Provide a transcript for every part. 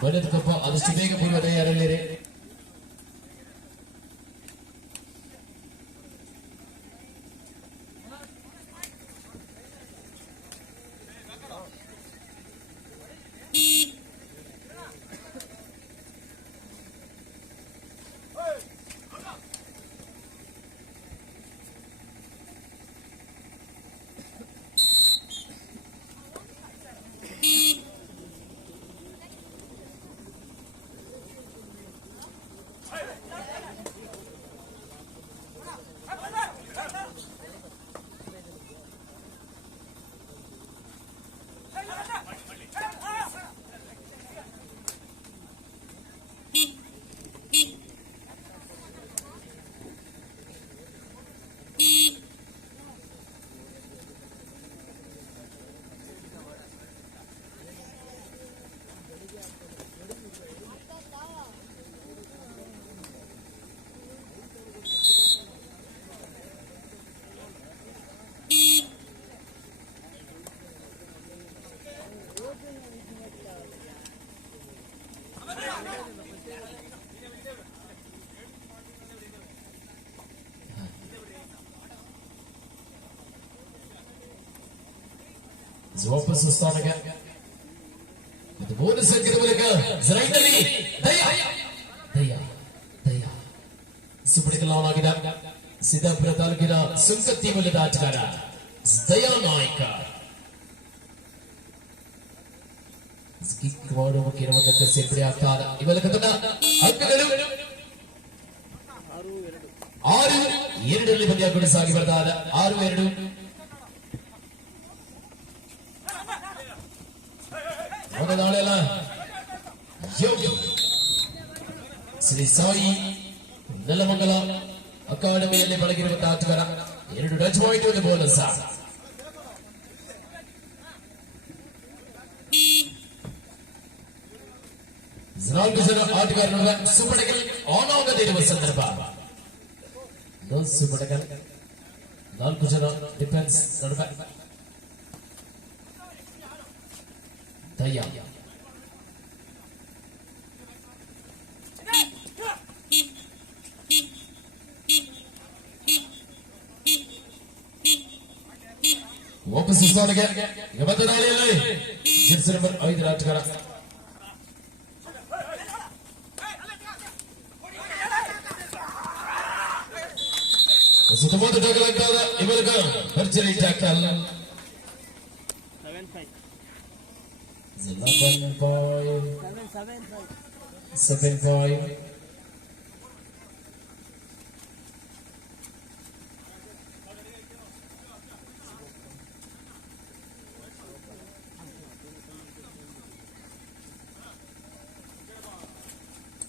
കൊല്ലെടുക്കുമ്പോൾ അത് സ്തുതിക്കപ്പെടും അതേ ವಾಪಸ್ ಸ್ಥಾನಕ್ಕೆ ಮತ್ತು ಮೂರು ಸಂಖ್ಯೆಯ ಮೂಲಕ ಜರೈನಲ್ಲಿ ದಯ ದಯ ದಯ ಸುಪಡಿಕಲಾಗಿದ ಸಿದ್ದಾಪುರ ತಾಲೂಕಿನ ಸುಂಕತ್ತಿ ಮೂಲದ ಆಟಗಾರ ದಯಾ ನಾಯಕ ಕಿಕ್ ಮಾಡುವ ಮುಖ್ಯಕ್ಕೆ ಸೇರ್ಪಡೆ ಆಗ್ತಾದ ಇವರ ಕಥನ ಅಂಕಗಳು ಆರು ಎರಡರಲ್ಲಿ ಪಂದ್ಯ ಸಾಗಿ ಬರ್ತಾದ ಆರು ಎರಡು ಅವರ ನಾಳೆಲ್ಲ ಯೋಗಿ ಶ್ರೀ ಸಾಯಿ ನೆಲಮಂಗಲ ಅಕಾಡೆಮಿಯಲ್ಲಿ ಬೆಳಗಿರುವಂತಹ ಆಟಗಾರ ಎರಡು ಡಚ್ ಪಾಯಿಂಟ್ ಒಂದು ಬೋನಸ್ ನಾಲ್ಕು ಜನ ಆಟಗಾರರ ಸುಪಡಗಲ್ ಆನ್ ಆಗದೇ ಇರುವ ಸಂದರ್ಭ ನೋ ಸುಪಡಗಲ್ ನಾಲ್ಕು ಜನ ಡಿಫೆನ್ಸ್ ನಡುವೆ ದಯ್ಯ ವಾಪಸ್ ಸ್ಥಾನಕ್ಕೆ ಇವತ್ತು ನಾಳೆಯಲ್ಲಿ ಜೆರ್ಸಿ ನಂಬರ್ ಐದರ ಆಟಗಾರ ಸುತ್ತಮುತ್ತ ಟಗಲಾಗ್ತಾದ ಇವರಿಗ ಭರ್ಜರಿ tackle 11 point 7 point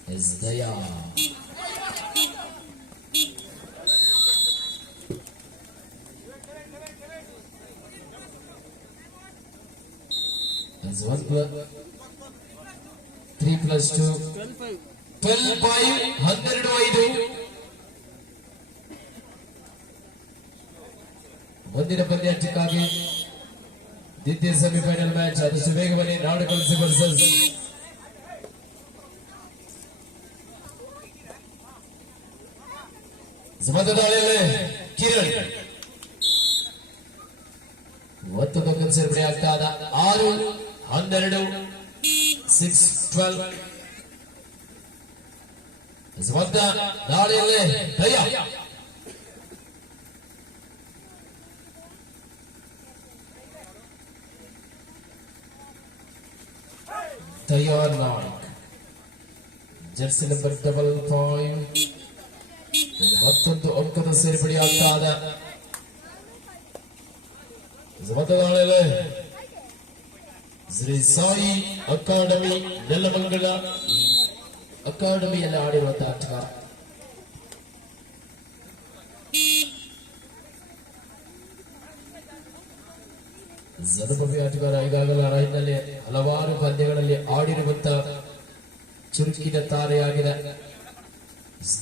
is the yard. ಮುಂದಿನ ಪಂದ್ಯಾಟಕ್ಕಾಗಿ ದ್ವಿತೀಯ ಸೆಮಿಫೈನಲ್ ಮ್ಯಾಚ್ ಆದಷ್ಟು ವೇಗವಾಗಿ ನಾಡು ಕಳಿಸಿ ವರ್ಸಸ್ ಕಿರಣ್. ಒತ್ತು ದೊಂಗಲ್ ಸೇರ್ಪಡೆ ಆಗ್ತಾ ಇದ್ದ ಆರು, ಹನ್ನೆರಡು ಸಿಕ್ಸ್ ಟ್ವೆಲ್ವ್ ಸ್ಪರ್ಧ ದಾಳಿಯಲ್ಲಿ Daya Tayar Naik. Jersey number double point ഇരുപത്തൊന്ന് ഒമ്പത് സെരുപടി ആട്ടാതെ ഇരുപത്തിനാലില് ശ്രീ സായി അക്കാഡമി നെല്ലമംഗല അക്കാഡമി എല്ലാം ആടി വന്ന ആട്ടുകാർ ಜನಪದಿ ಆಟಗಾರ ಈಗಾಗಲೇ ರೈನಲ್ಲಿ ಹಲವಾರು ಪಂದ್ಯಗಳಲ್ಲಿ ಆಡಿರುವಂತ ಚುರುಕಿನ ತಾರೆಯಾಗಿದೆ.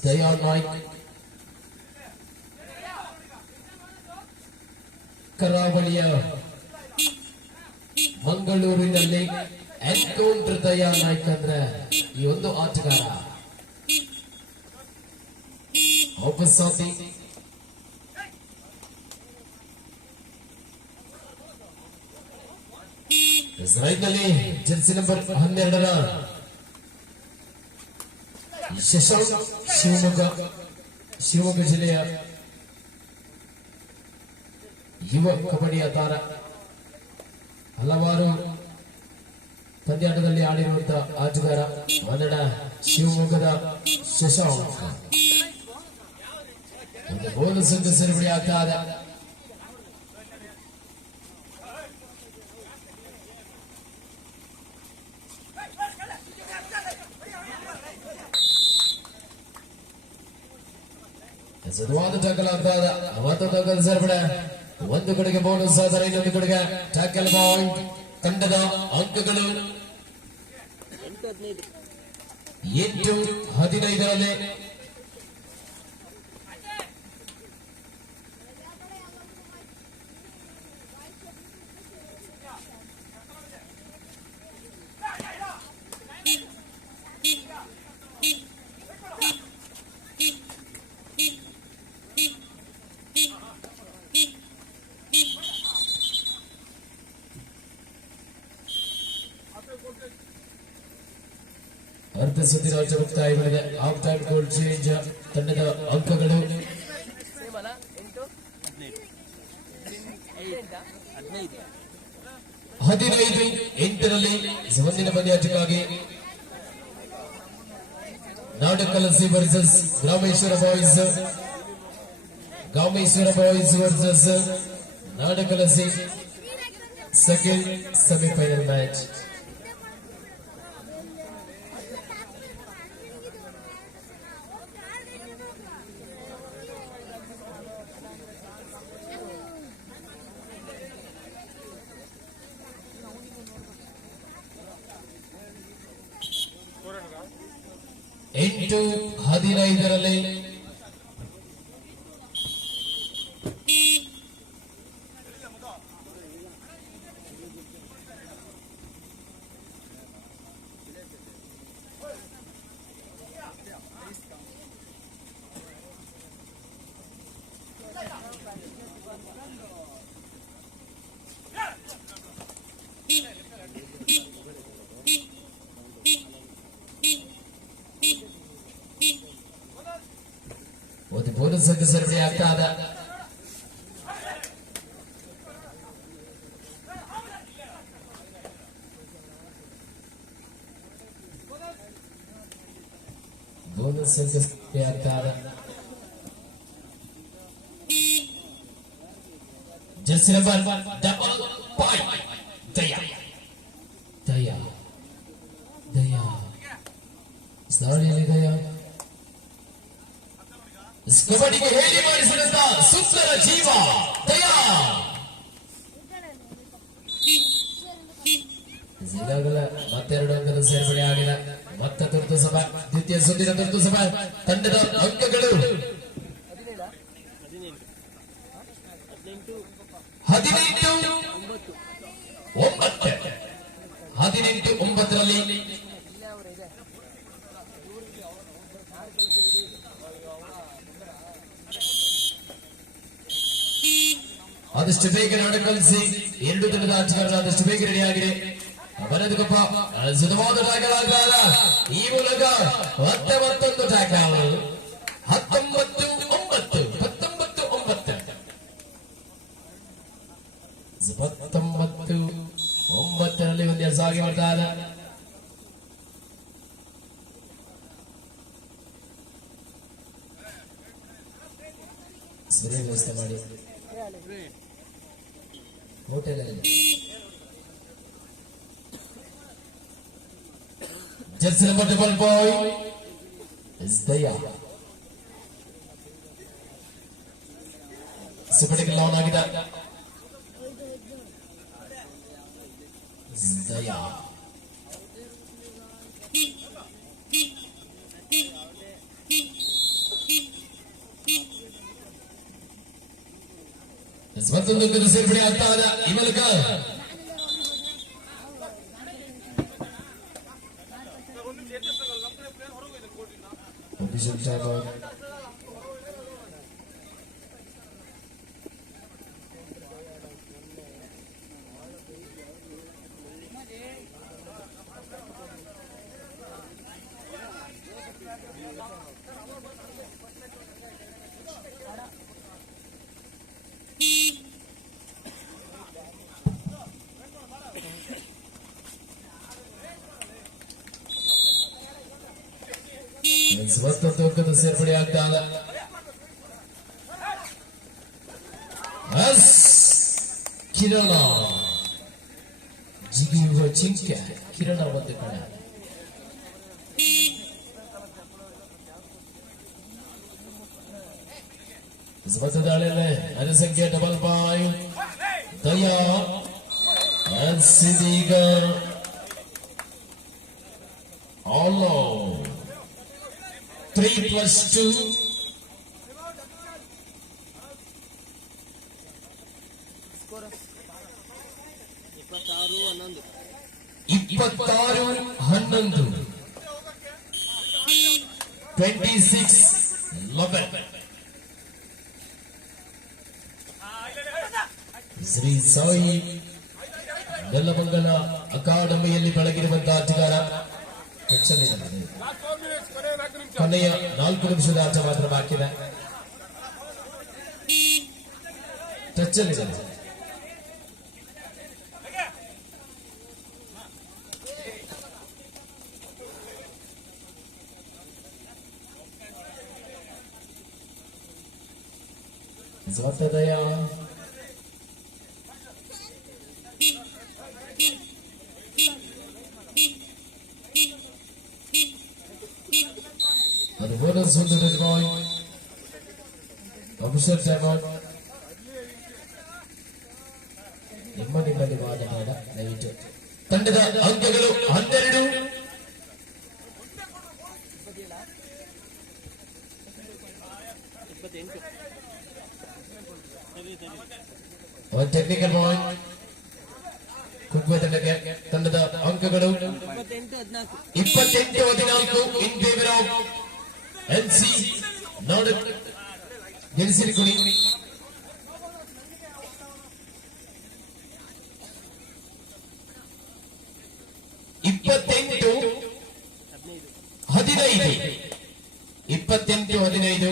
ದಯಾ ನಾಯ್ಕ್. ಕರಾವಳಿಯ ಮಂಗಳೂರಿನಲ್ಲಿ ಎನ್ಕೌಂಟರ್ ದಯಾ ನಾಯ್ಕ್ ಅಂದ್ರೆ ಈ ಒಂದು ಆಟಗಾರ. ಒಬ್ಬಸಾತಿ ಇಸ್ರಾಯೇಲ್ನಲ್ಲಿ ಜೆರ್ಸಿ ನಂಬರ್ ಹನ್ನೆರಡರ ಶಿವಮೊಗ್ಗ ಶಿವಮೊಗ್ಗ ಜಿಲ್ಲೆಯ ಯುವ ಕಬಡ್ಡಿಯ ತಾರ ಹಲವಾರು ಪಂದ್ಯಾಟದಲ್ಲಿ ಆಡಿರುವಂತಹ ಆಟಗಾರ ಕನ್ನಡ ಶಿವಮೊಗ್ಗದ ಶಶಾಂಕ್. ಒಂದು ಗೋಲು ಆಗ್ತಾ ಟ್ಯಾಕಲ್ ಆಗ್ತಾ ಇದೆ ಅವತ್ತು ಟ್ಯಾಕಲ್ ಸೇರ್ಪಡೆ ಒಂದು ಕಡೆಗೆ ಬೋನಸ್ ಆದರೆ ಇನ್ನೊಂದು ಕಡೆಗೆ ಟ್ಯಾಕಲ್ ಪಾಯಿಂಟ್ ತಂಡದ ಅಂಕಗಳು ಎಂಟು ಹದಿನೈದರಲ್ಲಿ ಅರ್ಧ ಸುದ್ದಿ ರಾಜ್ಯ ಮುಕ್ತಾಯಗೊಂಡಿದೆ ಹಾಫ್ ಟೈಮ್ ಗೋಲ್ ಚೇಂಜ್ ತಂಡದ ಅಂಕಗಳು ಸೇಮ್ ಅಲ್ಲ ಎಂಟು ಐದ ಹದಿನೈದು ಹದಿನೈದು ಎಂಟರಲ್ಲಿ ಮುಂದಿನ ಪಂದ್ಯಾಟಕ್ಕಾಗಿ Nadakalasi versus Grameshwara boys Grameshwara boys versus Nadakalasi second semifinal match ಎಂಟು ಹದಿನೈದರಲ್ಲಿ ಒಂದು ಬೋನಸ್ ಅಂಕ ಸೇರ್ಪಡೆ ಆಗ್ತಾ ಇದೆ ಬೋನಸ್ ಅಂಕ ಸೇರ್ಪಡೆ ಆಗ್ತಾ ಇದೆ ಜರ್ಸಿ ನಂಬರ್ ಡಬಲ್ ಫೈವ್ ಸುಂದರ ಜೀವ ದಯಾ ಮತ್ತೆರಡು ಅಂಕದ ಸೇರ್ಪಡೆ ಆಗಿದೆ ಮತ್ತೆ ತುರ್ತು ಸಭಾ, ದ್ವಿತೀಯ ಸುದ್ದಿನ ತುರ್ತು ಸಭಾ, ತಂಡದ ಅಂಕಗಳು. ಹದಿನೆಂಟು, ಒಂಬತ್ತು. ಹದಿನೆಂಟು, ಒಂಬತ್ತರಲ್ಲಿ ಆದಷ್ಟು ಬೇಗ ನಾಡು ಎರಡು ದಿನದ ಆಟಗಾರರು ಆದಷ್ಟು ಬೇಗ ರೆಡಿ ಆಗಿದೆ ಬರೆದುಕೊಪ್ಪ ಸುಧವಾದ ಈ ಮೂಲಕ ಮತ್ತೆ ಮತ್ತೊಂದು ಟ್ಯಾಕಲ್ ಹತ್ತೊಂಬತ್ತು, ಒಂಬತ್ತು ಹತ್ತೊಂಬತ್ತು ಒಂಬತ್ತು. ಹತ್ತೊಂಬತ್ತು, ಒಂಬತ್ತರಲ್ಲಿ ಒಂದು ಸಾಗಿ ಮಾಡ್ತಾ ಇದೆ ಸರಿ, ವ್ಯವಸ್ಥೆ ಮಾಡಿ. ಹೋಟೆಲಲ್ಲಿ Jersey number double boy is ದಯಾ ಸುಪಟಿಗೆ ಲೌನ್ ಆಗಿದೆ ಇಸ್ ದಯಾ ಮತ್ತೊಂದು ಸೇರ್ಪಡೆ ಆಗ್ತಾ ಇಲ್ಲ ಈ ಮೂಲಕ Official timeout. ಮತ್ತೊಂದು ತೂಕದ ಸೇರ್ಪಡೆ ಆಗ್ತಾ ಇಲ್ಲ ಎಸ್ ಕಿರಣ ಜಿಗಿಯುವ ಚಿಂಕೆ ಕಿರಣ ಒಂದು ಕಡೆ ಮತ್ತೆ ದಾಳಿಯಲ್ಲಿ ಅನುಸಂಖ್ಯೆ ಡಬಲ್ ಫೈವ್ ದಯಾ ಎಸ್ ಇದೀಗ all Three plus two score ಇಪ್ಪತ್ತಾರು, ಹನ್ನೊಂದು. Twenty six eleven Sri Sai Nelamangala ಅಕಾಡೆಮಿಯಲ್ಲಿ ಬೆಳಗಿರುವಂತಹ ಹೆಚ್ಚಲಿದ್ದಾರೆ. ಕೊನೆಯ ನಾಲ್ಕು ನಿಮಿಷದ ಆಟ ಮಾತ್ರ ಬಾಕಿದೆ ಟಚ್ ಅಲ್ಲಿ. ಟಚ್ ಪಾಯಿಂಟ್ ಅಭಿಷೇಕ್ ಟೈಮೌಟ್ ನಿಮ್ಮ ನಿಮ್ಮಲ್ಲಿ ಮಾತನಾಡ ದಯವಿಟ್ಟು ತಂಡದ ಅಂಕಗಳು ಹನ್ನೆರಡು ಒಂದು ಟೆಕ್ನಿಕಲ್ ಪಾಯಿಂಟ್ ಕುಗ್ಗುವ ತಂಡಕ್ಕೆ ತಂಡದ ಅಂಕಗಳು ಇಪ್ಪತ್ತೆಂಟು ಹದಿನಾಲ್ಕು. ಇಪ್ಪತ್ತೆಂಟು ಹದಿನಾಲ್ಕು in favour of N C ನೋಡ ಗೆಲ್ಲಿಸಿರಿಕೊಡಿ ಇಪ್ಪತ್ತೆಂಟು ಹದಿನೈದು. ಇಪ್ಪತ್ತೆಂಟು ಹದಿನೈದು.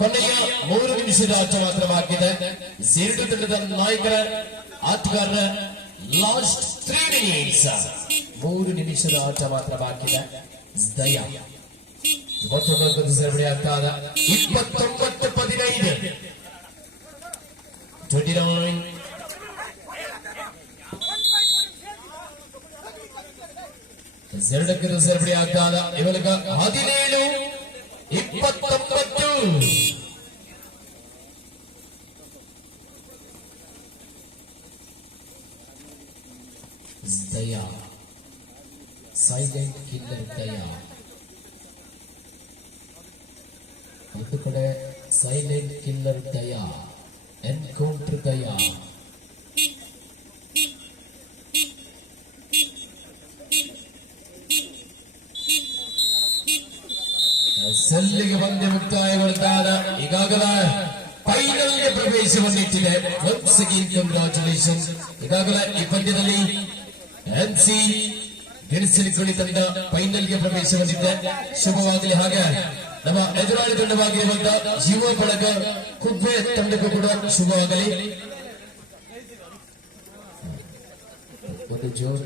ಕೊನೆಯ ಮೂರು ನಿಮಿಷದ ಮಾತ್ರ ಬಾಕಿದೆ ಎರಡು ತಂಡದ ನಾಯಕರ, ಆಟಗಾರರ ಲಾಸ್ಟ್ ತ್ರೀ ಮಿನಿಟ್ಸ್ ಮೂರು ನಿಮಿಷದ ಆಟ ಮಾತ್ರ ಬಾಕಿದೆ ದಯ ಮತ್ತೊಂದು ಸೇರ್ಪಡೆ ಆಗ್ತಾದ ಇಪ್ಪತ್ತೊಂಬತ್ತು ಹದಿನೈದು ಟ್ವೆಂಟಿ ನೈನ್ ಎರಡಕ್ಕೆ ಸೇರ್ಪಡೆ ಆಗ್ತಾದ ಇವಾಗ ಹದಿನೇಳು ಇಪ್ಪತ್ತೊಂಬತ್ತು ಸೈಲೆಂಟ್ ಕಿಲ್ಲರ್ ದಯಾ ಒಂದು ಕಡೆ silent killer Daya encounter Daya ಸೆಲ್ಲಿಗೆ ಬಂದು ಮುಕ್ತಾಯಗೊಳ್ತಾದ ಈಗಾಗಲೇ ಫೈನಲ್ಗೆ ಪ್ರವೇಶವನ್ನಿಟ್ಟಿದೆ ಒನ್ಸ್ ಅಗೇನ್ ಕಂಗ್ರಾಚುಲೇಷನ್ ಈಗಾಗಲೇ ಈ ಪಂದ್ಯದಲ್ಲಿ ಎನ್ ಗೆಣಸಿನಕುಳಿ ತಂಡ ಫೈನಲ್ಗೆ ಪ್ರವೇಶವನ್ನಿದೆ ಶುಭವಾಗಲಿ ಹಾಗೆ ನಮ್ಮ ಎದುರಾಳಿ ತಂಡವಾಗಿರುವಂತಹ ಜೀವ ಬಳಗ ಕುಬ್ಬೆ ತಂಡಕ್ಕೂ ಕೂಡ ಶುಭವಾಗಲಿ ಒಂದು ಜೋರ್